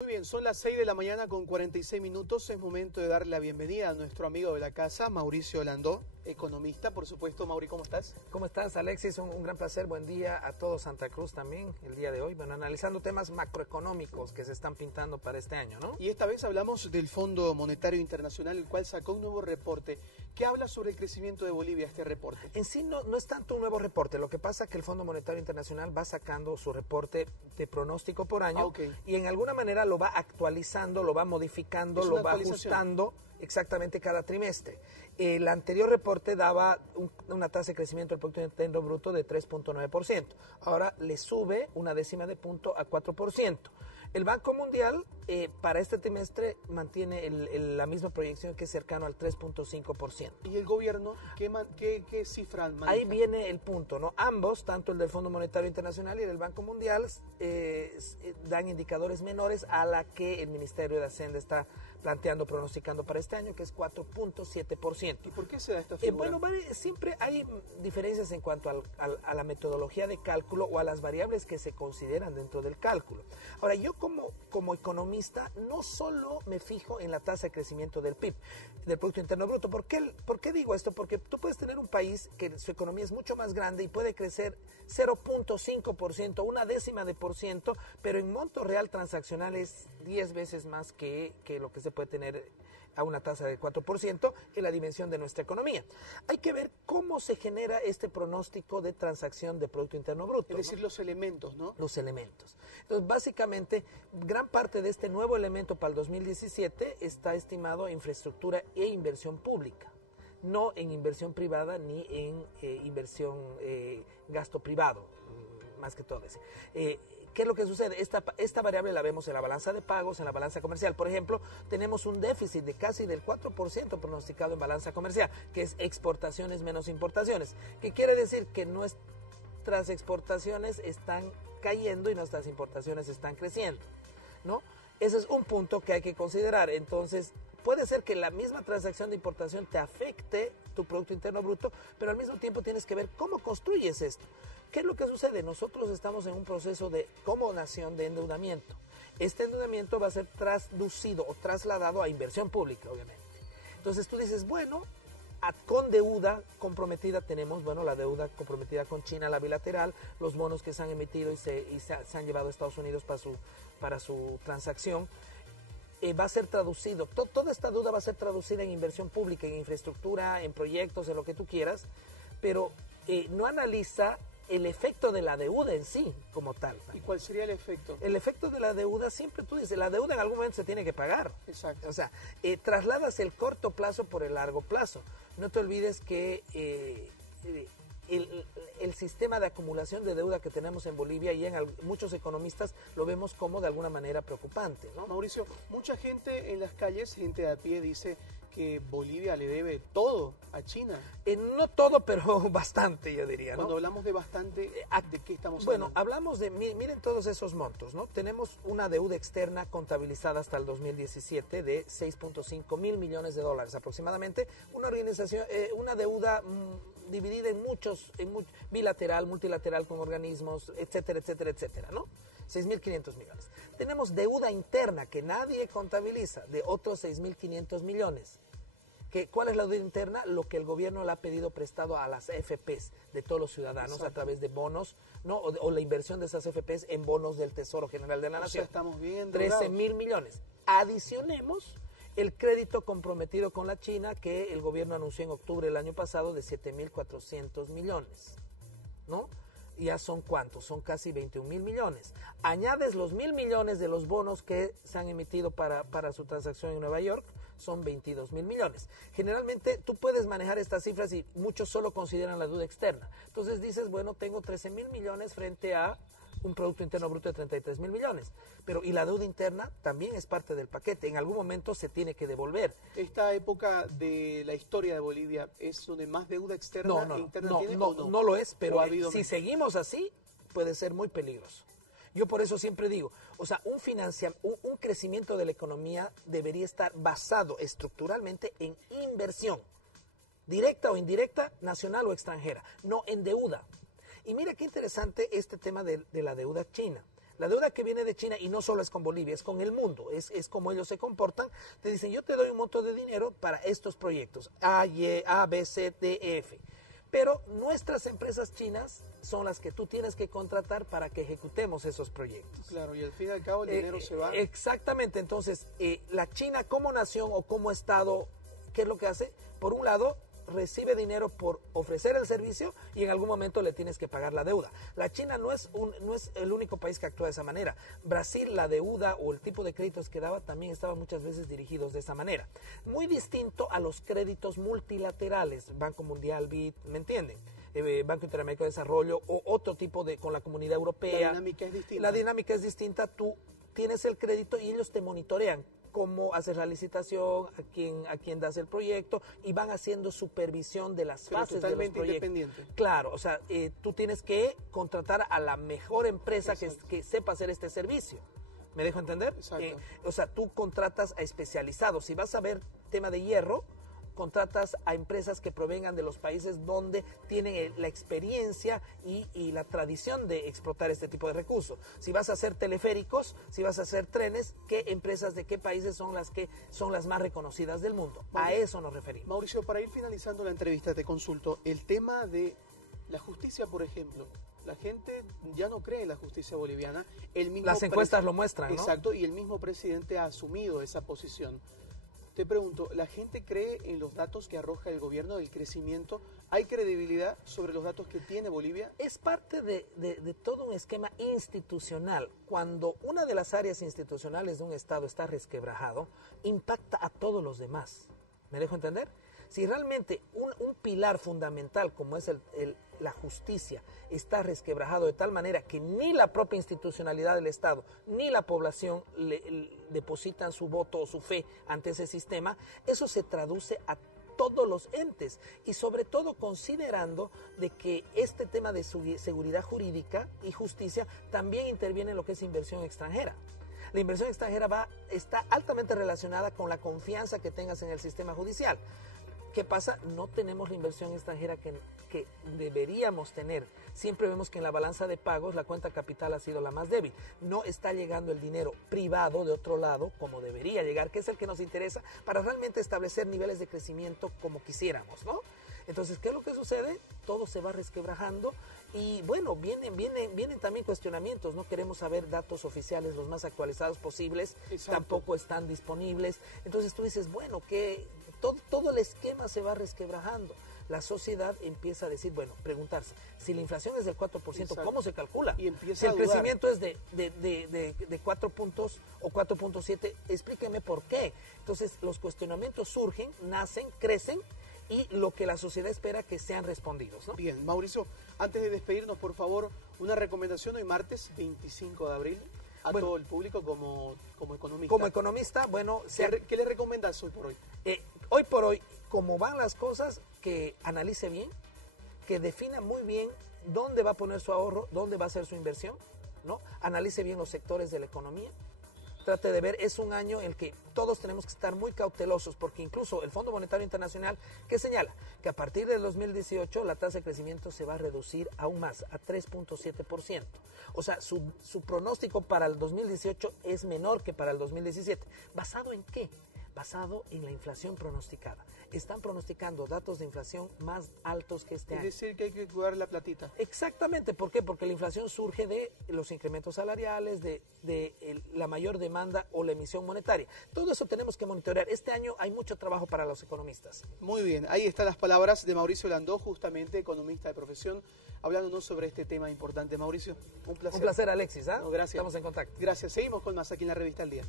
Muy bien, son las 6 de la mañana con 46 minutos. Es momento de darle la bienvenida a nuestro amigo de la casa, Mauricio Landó, economista. Por supuesto, Mauri, ¿cómo estás? ¿Cómo estás, Alexis? Un gran placer. Buen día a todo Santa Cruz también el día de hoy. Bueno, analizando temas macroeconómicos que se están pintando para este año, ¿no? Y esta vez hablamos del Fondo Monetario Internacional, el cual sacó un nuevo reporte. ¿Qué habla sobre el crecimiento de Bolivia este reporte? En sí no es tanto un nuevo reporte. Lo que pasa es que el Fondo Monetario Internacional va sacando su reporte de pronóstico por año y en alguna manera lo va actualizando, lo va modificando, lo va ajustando exactamente cada trimestre. El anterior reporte daba una tasa de crecimiento del Producto Interno Bruto de 3.9%. Ahora le sube una décima de punto a 4%. El Banco Mundial para este trimestre mantiene la misma proyección, que es cercano al 3.5%. ¿Y el gobierno qué cifra maneja? Ahí viene el punto, ¿no? Ambos, tanto el del Fondo Monetario Internacional y el del Banco Mundial, dan indicadores menores a la que el Ministerio de Hacienda está planteando, pronosticando para este año, que es 4.7%. ¿Y por qué se da esta figura? Bueno, siempre hay diferencias en cuanto a la metodología de cálculo o a las variables que se consideran dentro del cálculo. Ahora, yo como economista no solo me fijo en la tasa de crecimiento del PIB, del Producto Interno Bruto. ¿Por qué digo esto? Porque tú puedes tener un país que su economía es mucho más grande y puede crecer 0.5%, una décima de %, pero en monto real transaccional es 10 veces más que lo que se puede tener a una tasa de 4% en la dimensión de nuestra economía. Hay que ver cómo se genera este pronóstico de transacción de Producto Interno Bruto. Es decir, los elementos, ¿no? Los elementos. Entonces, básicamente, gran parte de este nuevo elemento para el 2017 está estimado en infraestructura e inversión pública, no en inversión privada ni en gasto privado, más que todo ese. ¿Qué es lo que sucede? Esta variable la vemos en la balanza de pagos, en la balanza comercial. Por ejemplo, tenemos un déficit de casi del 4% pronosticado en balanza comercial, que es exportaciones menos importaciones. ¿Qué quiere decir? Que nuestras exportaciones están cayendo y nuestras importaciones están creciendo, ¿no? Ese es un punto que hay que considerar. Entonces, puede ser que la misma transacción de importación te afecte tu Producto Interno Bruto, pero al mismo tiempo tienes que ver cómo construyes esto. ¿Qué es lo que sucede? Nosotros estamos en un proceso como nación de endeudamiento. Este endeudamiento va a ser traducido o trasladado a inversión pública, obviamente. Entonces tú dices, bueno, con deuda comprometida tenemos, bueno, la deuda comprometida con China, la bilateral, los bonos que se han emitido y se han llevado a Estados Unidos para su transacción. Va a ser traducido, toda esta deuda va a ser traducida en inversión pública, en infraestructura, en proyectos, en lo que tú quieras, pero no analiza el efecto de la deuda en sí como tal. ¿Y cuál sería el efecto? El efecto de la deuda, siempre tú dices, la deuda en algún momento se tiene que pagar. Exacto. O sea, trasladas el corto plazo por el largo plazo. No te olvides que el sistema de acumulación de deuda que tenemos en Bolivia y en muchos economistas lo vemos como de alguna manera preocupante, ¿no? Mauricio, mucha gente en las calles, gente de a pie, dice que Bolivia le debe todo a China. No todo, pero bastante, yo diría, ¿no? Cuando hablamos de bastante, ¿de qué estamos hablando? Bueno, hablamos miren todos esos montos, ¿no? Tenemos una deuda externa contabilizada hasta el 2017 de 6.5 mil millones de dólares aproximadamente, una deuda dividida en bilateral, multilateral con organismos, etcétera, etcétera, etcétera, ¿no? 6.500 millones. Tenemos deuda interna que nadie contabiliza de otros 6.500 millones. ¿Cuál es la deuda interna? Lo que el gobierno le ha pedido prestado a las AFPs de todos los ciudadanos. Exacto. A través de bonos, ¿no? O la inversión de esas AFPs en bonos del Tesoro General de la Nación. O sea, estamos bien 13.000 millones. Adicionemos el crédito comprometido con la China que el gobierno anunció en octubre del año pasado de 7.400 millones, ¿no? Ya son ¿cuántos? Son casi 21.000 millones. Añades los 1.000 millones de los bonos que se han emitido para su transacción en Nueva York, son 22.000 millones. Generalmente tú puedes manejar estas cifras y muchos solo consideran la deuda externa. Entonces dices, bueno, tengo 13.000 millones frente a un Producto Interno Bruto de 33.000 millones. Pero, y la deuda interna también es parte del paquete. En algún momento se tiene que devolver. ¿Esta época de la historia de Bolivia es donde más deuda externa e interna tiene o no? No lo es, pero si seguimos así, puede ser muy peligroso. Yo por eso siempre digo, o sea, un crecimiento de la economía debería estar basado estructuralmente en inversión, directa o indirecta, nacional o extranjera, no en deuda. Y mira qué interesante este tema de la deuda china. La deuda que viene de China, y no solo es con Bolivia, es con el mundo, es como ellos se comportan, te dicen, yo te doy un monto de dinero para estos proyectos, A, B, C, D, E, F. Pero nuestras empresas chinas son las que tú tienes que contratar para que ejecutemos esos proyectos. Claro, y al fin y al cabo el dinero se va. Exactamente, entonces la China como nación o como Estado, ¿qué es lo que hace? Por un lado, recibe dinero por ofrecer el servicio y en algún momento le tienes que pagar la deuda. La China no es el único país que actúa de esa manera. Brasil, la deuda o el tipo de créditos que daba también estaban muchas veces dirigidos de esa manera. Muy distinto a los créditos multilaterales, Banco Mundial, BID, ¿me entienden? Banco Interamericano de Desarrollo o otro tipo de con la Comunidad Europea. La dinámica es distinta. La dinámica es distinta, tú tienes el crédito y ellos te monitorean cómo haces la licitación, a quién das el proyecto y van haciendo supervisión de las fases de los proyectos. Independiente. Claro, o sea, tú tienes que contratar a la mejor empresa que sepa hacer este servicio. ¿Me dejo entender? Exacto. O sea, tú contratas a especializados. Si vas a ver tema de hierro, contratas a empresas que provengan de los países donde tienen la experiencia y la tradición de explotar este tipo de recursos. Si vas a hacer teleféricos, si vas a hacer trenes, ¿qué empresas de qué países son las más reconocidas del mundo? A eso nos referimos. Mauricio, para ir finalizando la entrevista te consulto, el tema de la justicia, por ejemplo. La gente ya no cree en la justicia boliviana. Las encuestas lo muestran, ¿no? Exacto, y el mismo presidente ha asumido esa posición. Te pregunto, ¿la gente cree en los datos que arroja el gobierno del crecimiento? ¿Hay credibilidad sobre los datos que tiene Bolivia? Es parte de todo un esquema institucional. Cuando una de las áreas institucionales de un Estado está resquebrajado, impacta a todos los demás. ¿Me dejo entender? Si realmente un pilar fundamental como es la justicia está resquebrajado de tal manera que ni la propia institucionalidad del Estado ni la población depositan su voto o su fe ante ese sistema, eso se traduce a todos los entes y sobre todo considerando de que este tema de seguridad jurídica y justicia también interviene en lo que es inversión extranjera. La inversión extranjera está altamente relacionada con la confianza que tengas en el sistema judicial. ¿Qué pasa? No tenemos la inversión extranjera que deberíamos tener. Siempre vemos que en la balanza de pagos la cuenta capital ha sido la más débil. No está llegando el dinero privado de otro lado como debería llegar, que es el que nos interesa para realmente establecer niveles de crecimiento como quisiéramos, ¿no? Entonces, ¿qué es lo que sucede? Todo se va resquebrajando y bueno, vienen también cuestionamientos. No queremos saber datos oficiales los más actualizados posibles, Exacto. Tampoco están disponibles. Entonces tú dices, bueno, que todo el esquema se va resquebrajando. La sociedad empieza a decir, bueno, preguntarse, si la inflación es del 4%, Exacto. ¿cómo se calcula? Y empieza si a el dudar. crecimiento es de 4 puntos o 4.7, explíqueme por qué. Entonces los cuestionamientos surgen, nacen, crecen y lo que la sociedad espera que sean respondidos, ¿no? Bien, Mauricio, antes de despedirnos, por favor, una recomendación hoy martes 25 de abril a todo el público como economista. Como economista, bueno... ¿Qué le recomiendas hoy por hoy? Hoy por hoy, como van las cosas, que analice bien, que defina muy bien dónde va a poner su ahorro, dónde va a hacer su inversión, ¿no? Analice bien los sectores de la economía. Trate de ver, es un año en el que todos tenemos que estar muy cautelosos porque incluso el Fondo Monetario Internacional, que señala que a partir del 2018 la tasa de crecimiento se va a reducir aún más, a 3.7%. O sea, su pronóstico para el 2018 es menor que para el 2017. ¿Basado en qué? Basado en la inflación pronosticada. Están pronosticando datos de inflación más altos que este año. Es decir, que hay que cuidar la platita. Exactamente, ¿por qué? Porque la inflación surge de los incrementos salariales, de la mayor demanda o la emisión monetaria. Todo eso tenemos que monitorear. Este año hay mucho trabajo para los economistas. Muy bien, ahí están las palabras de Mauricio Landó, justamente economista de profesión, hablándonos sobre este tema importante. Mauricio, un placer. Un placer, Alexis. No, gracias. Estamos en contacto. Gracias. Seguimos con más aquí en la Revista El Día.